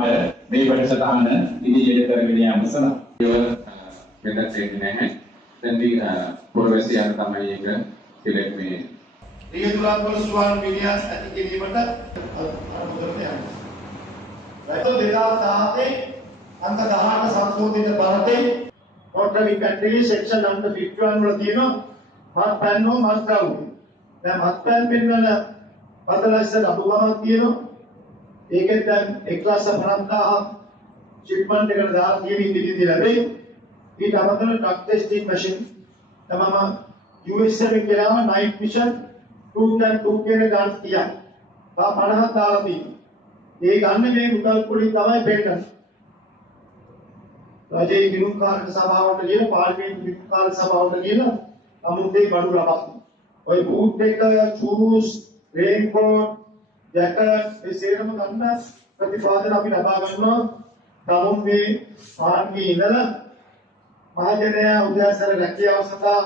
මේ වැඩසටහන ඉදිරියට කරගෙන යාම සඳහා වෙනත් දෙන්නේ නැහැ. දැන් පුරවැසියන් තමයි එක සිලෙක්ට් මේ රියදුරාන්වල සුවාන් විනයාස් ඇති කිරීමට අනුමත යනවා. රයිතෝ 2017 අංක 18 සංශෝධිත භාරතේ Motor Category section number 51 වල තියෙනවා මත්පැන් හෝ මත්ද්‍රව්‍ය. දැන් මත්පැන් පෙන්වන පදලස්ස අභිගමනක් තියෙනවා. ඒකෙන් දැන් 1,50,000 shipment එකට දාලා තියෙන ඉදිරියේදී ලැබෙයි. ඊට අමතරව truck testing machine තමම USA එකේ කියලා night vision 2 කියන ගාන තියක්. තා 50ක් දාලා තියෙනවා. ඒ ගන්න මේ මුදල් පොඩි තමයි පෙන්නන්නේ. රජයේ විමුක්කාරක සභාවට ගිහින් පාර්ලිමේන්තු විමුක්කාරක සභාවට ගිහින් අමුත්තේ බඩු ලබා. ඔය බූට් එක, shoes, raincoat, jacket ඒ සේරම ගන්න ප්‍රතිපාදන අපි ලබා ගන්නවා. තමුන් මේ පාර්ලිමේ ඉඳලා මහජනයා උදෑසන රැකියාව සඳහා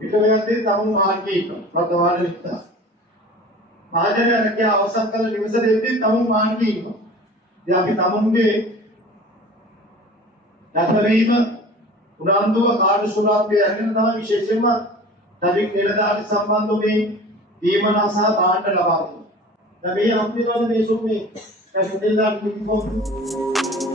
පිටවෙද්දී තමුන් මාර්ගයේ ඉන්නවා. වර්තමාන විත්තා. මහජනයා රැකියාව අවසන් කළ නිවසේදී තමුන් මාර්ගයේ ඉන්නවා. ඉතින් අපි තමුන්ගේ නැත්නම් උනන්දුව කාර්ය සුරාත්මය අරගෙන තමයි විශේෂයෙන්ම ට්‍රැෆික් නිලධාරී සම්බන්ධව මේ දීමනා සහ භාණ්ඩ ලබා දෙන්නේ. දැන් මේ අම්පිරවල මේ සුන්නේ ට්‍රැෆික් නිලධාරී කිව්වොත්